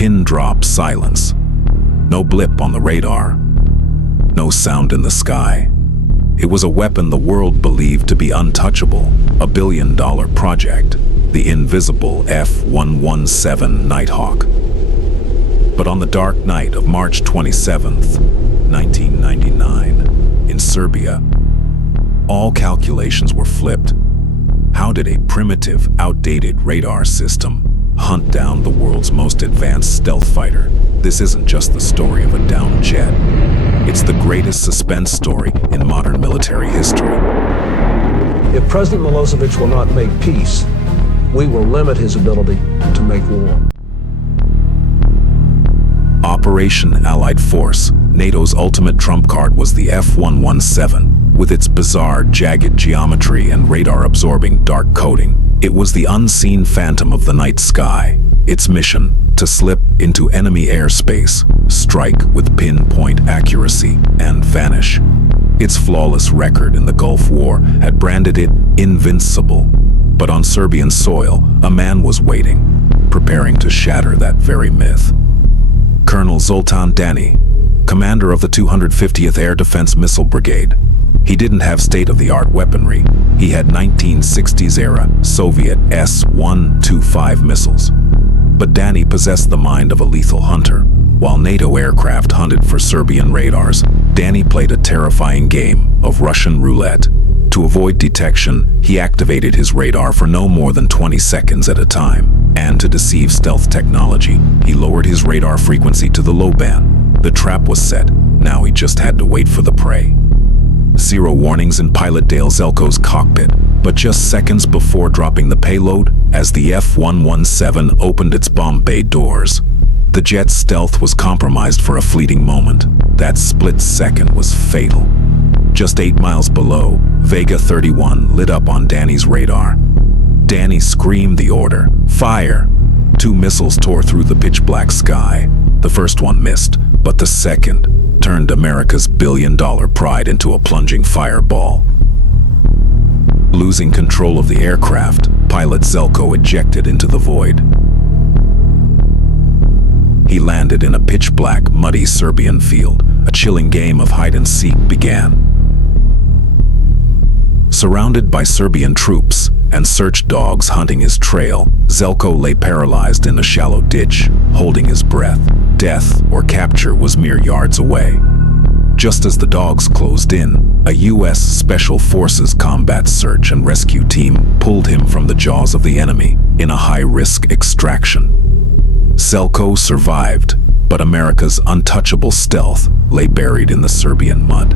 Pin-drop silence. No blip on the radar. No sound in the sky. It was a weapon the world believed to be untouchable, a billion-dollar project, the invisible F-117 Nighthawk. But on the dark night of March 27th, 1999, in Serbia, all calculations were flipped. How did a primitive, outdated radar system hunt down the world's most advanced stealth fighter? This isn't just the story of a downed jet. It's the greatest suspense story in modern military history. If President Milosevic will not make peace, we will limit his ability to make war. Operation Allied Force, NATO's ultimate trump card, was the F-117. With its bizarre, jagged geometry and radar-absorbing dark coating, it was the unseen phantom of the night sky. Its mission, to slip into enemy airspace, strike with pinpoint accuracy, and vanish. Its flawless record in the Gulf War had branded it invincible. But on Serbian soil, a man was waiting, preparing to shatter that very myth. Colonel Zoltán Dani, commander of the 250th Air Defense Missile Brigade. He didn't have state-of-the-art weaponry. He had 1960s-era Soviet S-125 missiles. But Dani possessed the mind of a lethal hunter. While NATO aircraft hunted for Serbian radars, Dani played a terrifying game of Russian roulette. To avoid detection, he activated his radar for no more than 20 seconds at a time. And to deceive stealth technology, he lowered his radar frequency to the low band. The trap was set. Now he just had to wait for the prey. Zero warnings in pilot Dale Zelko's cockpit, but just seconds before dropping the payload, as the F-117 opened its bomb bay doors, the jet's stealth was compromised for a fleeting moment. That split second was fatal. Just 8 miles below, Vega 31 lit up on Dani's radar. Dani screamed the order, "Fire!" 2 missiles tore through the pitch-black sky. The first one missed, but the second turned America's billion-dollar pride into a plunging fireball. Losing control of the aircraft, pilot Zelko ejected into the void. He landed in a pitch-black, muddy Serbian field. A chilling game of hide-and-seek began. Surrounded by Serbian troops and search dogs hunting his trail, Zelko lay paralyzed in a shallow ditch, holding his breath. Death or capture was mere yards away. Just as the dogs closed in, a U.S. Special Forces combat search and rescue team pulled him from the jaws of the enemy in a high-risk extraction. Zelko survived, but America's untouchable stealth lay buried in the Serbian mud.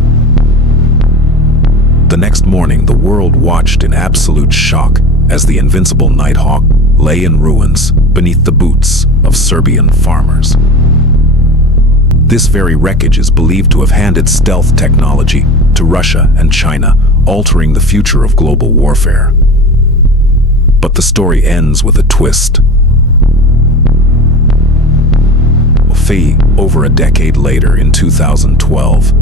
The next morning, the world watched in absolute shock as the invincible Nighthawk lay in ruins beneath the boots of Serbian farmers. This very wreckage is believed to have handed stealth technology to Russia and China, altering the future of global warfare. But the story ends with a twist. Over a decade later, in 2012,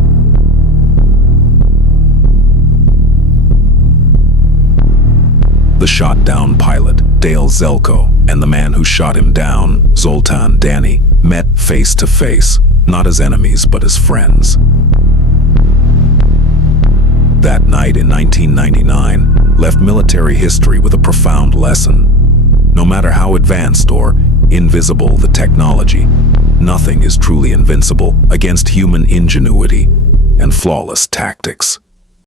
the shot-down pilot, Dale Zelko, and the man who shot him down, Zoltán Dani, met face to face, not as enemies but as friends. That night in 1999 left military history with a profound lesson. No matter how advanced or invisible the technology, nothing is truly invincible against human ingenuity and flawless tactics.